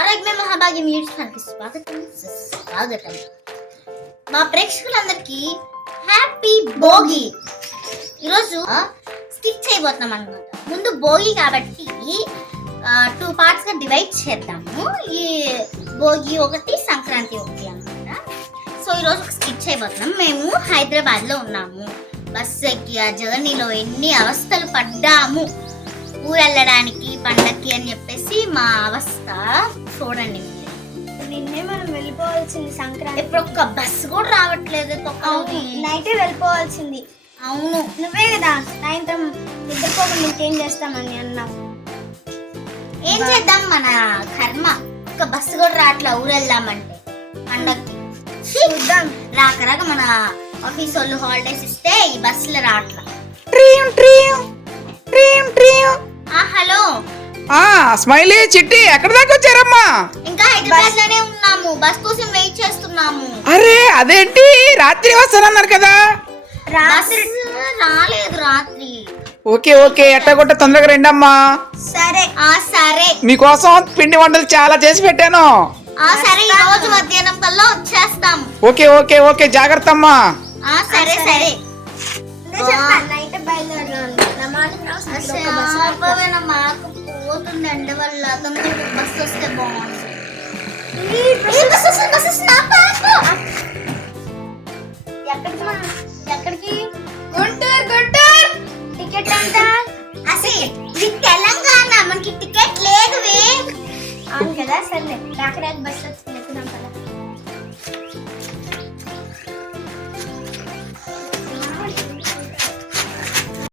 ఆరోగ్య మహాభాగ్యం న్యూస్కి స్వాగతం. మా ప్రేక్షకులందరికీ హ్యాపీ భోగి. ఈరోజు స్కిప్ చేయబోతున్నాం అనమాట. ముందు భోగి కాబట్టి 2 parts గా డివైడ్ చేద్దాము. ఈ భోగి ఒకటి, సంక్రాంతి ఒకటి అనమాట. సో ఈరోజు స్కిప్ చేయబోతున్నాం. మేము హైదరాబాద్లో ఉన్నాము. బస్సు ఎక్కి ఆ జర్నీలో ఎన్ని అవస్థలు పడ్డాము ఊరెళ్ళడానికి పండక్కి అని చెప్పేసి మా అవస్థ చూడండి. నిన్నే మనం వెళ్ళిపోవాల్సింది సంక్రాంతి. ఇప్పుడు ఒక్క బస్సు కూడా రావట్లేదు. నైటే వెళ్ళిపోవాల్సింది. అవును, నువ్వే కదా సాయంత్రం నిద్రపోకుండా ఇంకేం చేస్తామని అన్నావు. ఏం చేద్దాం, మన కర్మ. ఒక్క బస్సు కూడా రావట్లే ఊరెళ్దామంటే పండక్కి. చూద్దాం, రాక మన ఆఫీస్ వాళ్ళు హాలిడేస్ ఇస్తే ఈ బస్సులో రావట్లా. హలో స్మైలీ చిట్టి, ఎక్కడ దాకా వచ్చారమ్మా? ఇంకా హైదరాబాద్ లోనే ఉన్నాము. బస్ కోసం వెయిట్ చేస్తున్నాము. అరే అదేంటి, రాత్రి వస్తానన్నారు కదా? రాత్రి రాలేదు. రాత్రి ఓకే ఓకే, ఎట్టగొట్ట తొందరగా రండమ్మా. సరే సరే, మీకోసం పిండి వంటలు చాలా చేసి పెట్టాను. సరే, ఈ రోజు మధ్యాహ్నం కల్లా వచ్చేస్తాం. ఓకే ఓకే ఓకే, జాగ్రత్త అమ్మా. సరే సరే. నైట్ బయలుదేరాను. మాకు పోతుంది ఎండ వల్ల. తొందరగా బస్సు వస్తే బాగుంది. ఎక్కడికి? గుంటూరు. టికెట్ ఎంత? అసలు ఇది తెలంగాణ, మనకి టికెట్ లేదు. అవును కదా, సరే అక్కడ బస్